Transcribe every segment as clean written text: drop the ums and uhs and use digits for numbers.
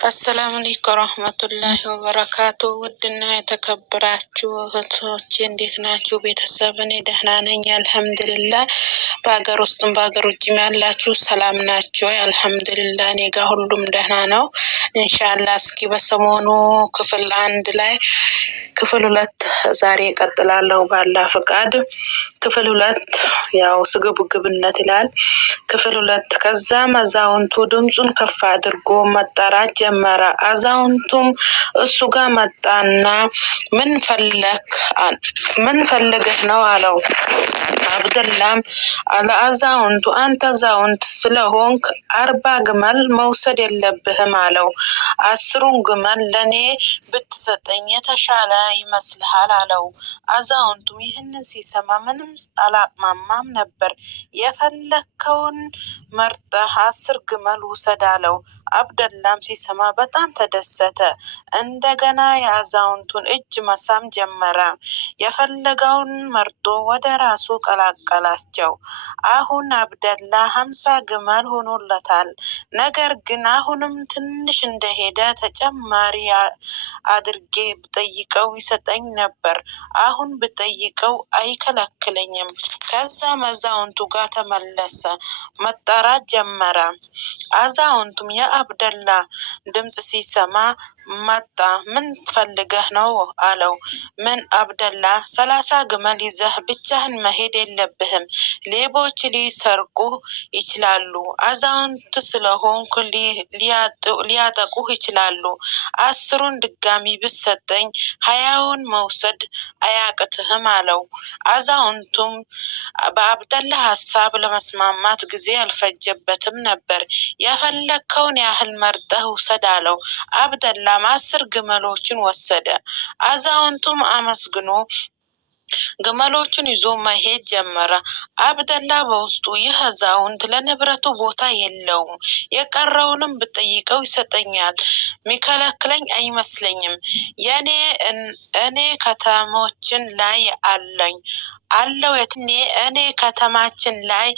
አሰላሙ አለይኩም ወራህመቱላሂ ወበረካቱ። ውድና የተከበራችሁ እህቶቼ እንዴት ናችሁ? ቤተሰብ እኔ ደህና ነኝ አልሐምዱሊላህ። በሀገር ውስጥም በሀገር ውጭም ያላችሁ ሰላም ናችሁ? አልሐምዱሊላህ እኔ ጋር ሁሉም ደህና ነው። ኢንሻአላህ እስኪ በሰሞኑ ክፍል 1 ላይ ክፍል 2 ዛሬ እቀጥላለሁ ባላ ፈቃድ። ክፍል 2 ያው ስግብግብነት ይላል። ክፍል 2 ከዛ አዛውንቱ ድምፁን ከፍ አድርጎ መጣራት ጀመረ። አዛውንቱም እሱ ጋር መጣና ምን ፈልገህ ነው አለው። አብደላም አዛውንቱ አንተ አዛውንት ስለሆንክ 40 ግመል መውሰድ የለብህም አለው። 10 ግመል ለኔ ብትሰጠኝ የተሻለ ይመስልሃል አለው። አዛውንቱም ይህንን ሲሰማ ምንም አላቅማማም ነበር። የፈለከውን መርጠህ 10 ግመል ውሰድ አለው። አብደላም ሲሰማ በጣም ተደሰተ። እንደገና የአዛውንቱን እጅ መሳም ጀመረ። የፈለገውን መርጦ ወደ ራሱ ቀላቀላቸው። አሁን አብደላ 50 ግመል ሆኖለታል። ነገር ግን አሁንም ትንሽ እንደሄደ ተጨማሪ አድርጌ ብጠይቀው ይሰጠኝ ነበር። አሁን ብጠይቀው አይከለክለኝም። ከዛ አዛውንቱ ጋር ተመለሰ። መጣራት ጀመረ። አዛውንቱም የአብደላ ድምጽ ሲሰማ መጣ። ምን ፈልገህ ነው አለው። ምን አብደላ 30 ግመል ይዘህ ብቻህን መሄድ የለብህም። ሌቦች ሊሰርቁ ይችላሉ። አዛውንት ስለሆንኩ ሊያጠቁህ ይችላሉ። 10ን ድጋሚ ብትሰጠኝ 20ውን መውሰድ አያቅትህም አለው። አዛውንቱም በአብደላ ሀሳብ ለመስማማት ጊዜ አልፈጀበትም ነበር። የፈለከውን ያህል መርጠህ ውሰድ አለው። አብደላም 10 ግመሎችን ወሰደ። አዛውንቱም አመስግኖ ግመሎቹን ይዞ መሄድ ጀመረ። አብደላ በውስጡ ይህ አዛውንት ለንብረቱ ቦታ የለውም፣ የቀረውንም ብጠይቀው ይሰጠኛል፣ ሚከለክለኝ አይመስለኝም። እኔ ከተሞችን ላይ እኔ ከተማችን ላይ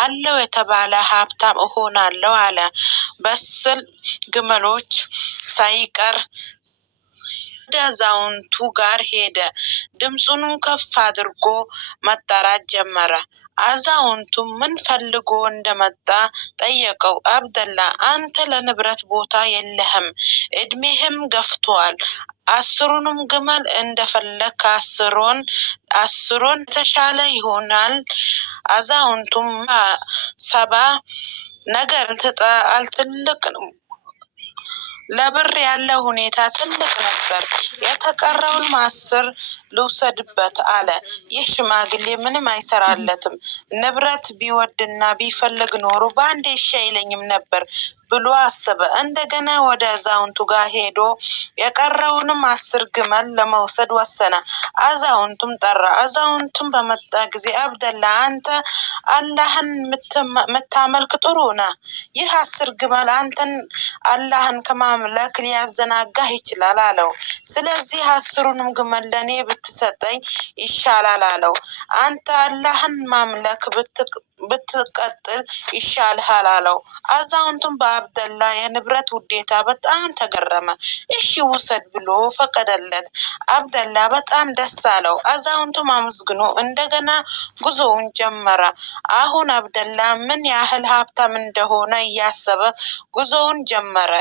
አለው የተባለ ሀብታም እሆናለሁ አለ። በስል ግመሎች ሳይቀር ወደ አዛውንቱ ጋር ሄደ። ድምፁንም ከፍ አድርጎ መጣራት ጀመረ። አዛውንቱም ምን ፈልጎ እንደመጣ ጠየቀው። አብደላ አንተ ለንብረት ቦታ የለህም፣ እድሜህም ገፍቷል። 10ንም ግመል እንደፈለክ 10ን የተሻለ ይሆናል። አዛውንቱም 70 ነገር አልትልቅ ለብር ያለ ሁኔታ ትልቅ ነበር። የተቀረውን 10 ልውሰድበት አለ። ይህ ሽማግሌ ምንም አይሰራለትም። ንብረት ቢወድና ቢፈልግ ኖሮ በአንዴ እሺ አይለኝም ነበር ብሎ አሰበ። እንደገና ወደ አዛውንቱ ጋር ሄዶ የቀረውንም 10 ግመል ለመውሰድ ወሰነ። አዛውንቱም ጠራ። አዛውንቱም በመጣ ጊዜ አብደላ አንተ አላህን የምታመልክ ጥሩ ነህ። ይህ 10 ግመል አንተን አላህን ከማምለክ ሊያዘናጋህ ይችላል አለው። ስለዚህ 10ንም ግመል ለኔ ብትሰጠኝ ይሻላል አለው። አንተ አላህን ማምለክ ብትቀጥል ይሻልሃል አለው። አዛውንቱም በአብደላ የንብረት ውዴታ በጣም ተገረመ። እሺ ውሰድ ብሎ ፈቀደለት። አብደላ በጣም ደስ አለው። አዛውንቱም አመስግኖ እንደገና ጉዞውን ጀመረ። አሁን አብደላ ምን ያህል ሀብታም እንደሆነ እያሰበ ጉዞውን ጀመረ።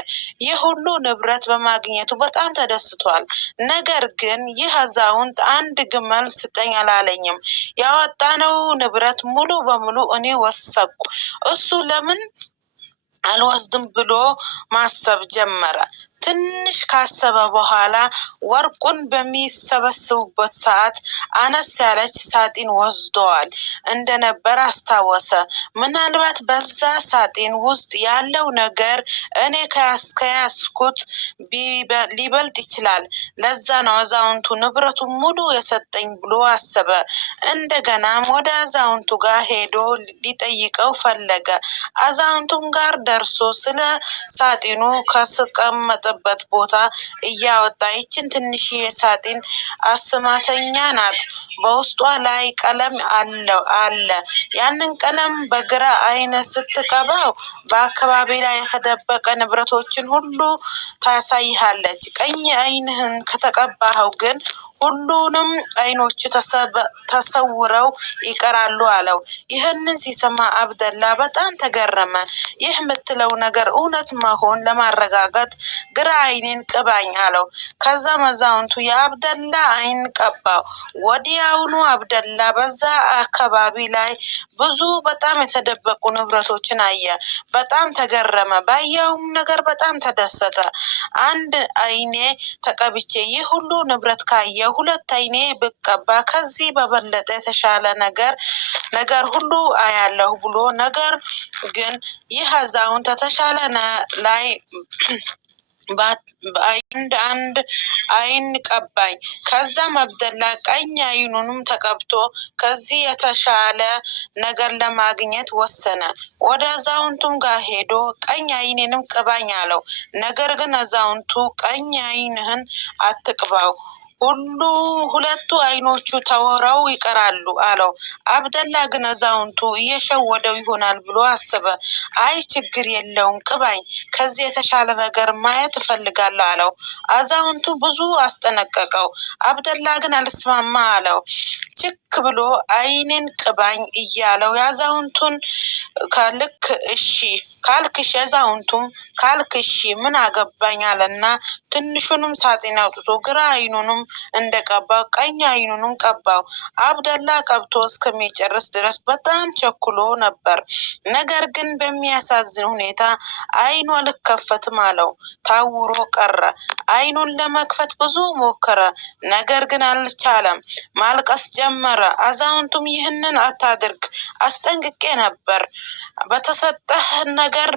ይህ ሁሉ ንብረት በማግኘቱ በጣም ተደስቷል። ነገር ግን ይህ አዛውንት 1 ግመል ስጠኝ አላለኝም። ያወጣነው ንብረት ሙሉ በሙሉ እኔ ወሰድኩ፣ እሱ ለምን አልወስድም ብሎ ማሰብ ጀመረ። ትንሽ ካሰበ በኋላ ወርቁን በሚሰበስቡበት ሰዓት አነስ ያለች ሳጥን ወስደዋል እንደነበር አስታወሰ። ምናልባት በዛ ሳጥን ውስጥ ያለው ነገር እኔ ከያዝኩት ሊበልጥ ይችላል። ለዛ ነው አዛውንቱ ንብረቱን ሙሉ የሰጠኝ ብሎ አሰበ። እንደገናም ወደ አዛውንቱ ጋር ሄዶ ሊጠይቀው ፈለገ። አዛውንቱም ጋር ደርሶ ስለ ሳጥኑ ካስቀመጠ ከሚቀመጥበት ቦታ እያወጣ ይችን ትንሽዬ ሳጥን አስማተኛ ናት። በውስጧ ላይ ቀለም አለ። ያንን ቀለም በግራ አይን ስትቀባው በአካባቢ ላይ የተደበቀ ንብረቶችን ሁሉ ታሳይሃለች። ቀኝ አይንህን ከተቀባኸው ግን ሁሉንም አይኖች ተሰውረው ይቀራሉ አለው። ይህንን ሲሰማ አብደላ በጣም ተገረመ። ይህ የምትለው ነገር እውነት መሆን ለማረጋገጥ ግራ አይኔን ቅባኝ አለው። ከዛም አዛውንቱ የአብደላ አይን ቀባው። ወዲያውኑ አብደላ በዛ አካባቢ ላይ ብዙ በጣም የተደበቁ ንብረቶችን አየ። በጣም ተገረመ። ባየውም ነገር በጣም ተደሰተ። አንድ አይኔ ተቀብቼ ይህ ሁሉ ንብረት ካየ ሁለት አይኔ ብቀባ ከዚህ በበለጠ የተሻለ ነገር ሁሉ አያለሁ ብሎ ነገር ግን ይህ አዛውንት ተሻለ ላይ አንድ አይን ቀባኝ። ከዛም አብደላ ቀኝ አይኑንም ተቀብቶ ከዚህ የተሻለ ነገር ለማግኘት ወሰነ። ወደ አዛውንቱም ጋር ሄዶ ቀኝ አይኔንም ቅባኝ አለው። ነገር ግን አዛውንቱ ቀኝ አይንህን አትቅባው፣ ሁለቱ አይኖቹ ተወረው ይቀራሉ አለው። አብደላ ግን አዛውንቱ እየሸወደው ይሆናል ብሎ አሰበ። አይ ችግር የለውም ቅባኝ፣ ከዚህ የተሻለ ነገር ማየት እፈልጋለሁ አለው። አዛውንቱ ብዙ አስጠነቀቀው። አብደላ ግን አልስማማ አለው። ችክ ብሎ አይኔን ቅባኝ እያለው የአዛውንቱን ካልክሽ አዛውንቱም ካልክሽ ምን አገባኝ አለና ትንሹንም ሳጥን አውጥቶ ግራ አይኑንም እንደቀባው ቀኝ አይኑንም ቀባው። አብደላ ቀብቶ እስከሚጨርስ ድረስ በጣም ቸኩሎ ነበር። ነገር ግን በሚያሳዝን ሁኔታ አይኑ አልከፈትም አለው። ታውሮ ቀረ። አይኑን ለመክፈት ብዙ ሞከረ፣ ነገር ግን አልቻለም። ማልቀስ ጀመረ። አዛውንቱም ይህንን አታድርግ፣ አስጠንቅቄ ነበር፣ በተሰጠህ ነገር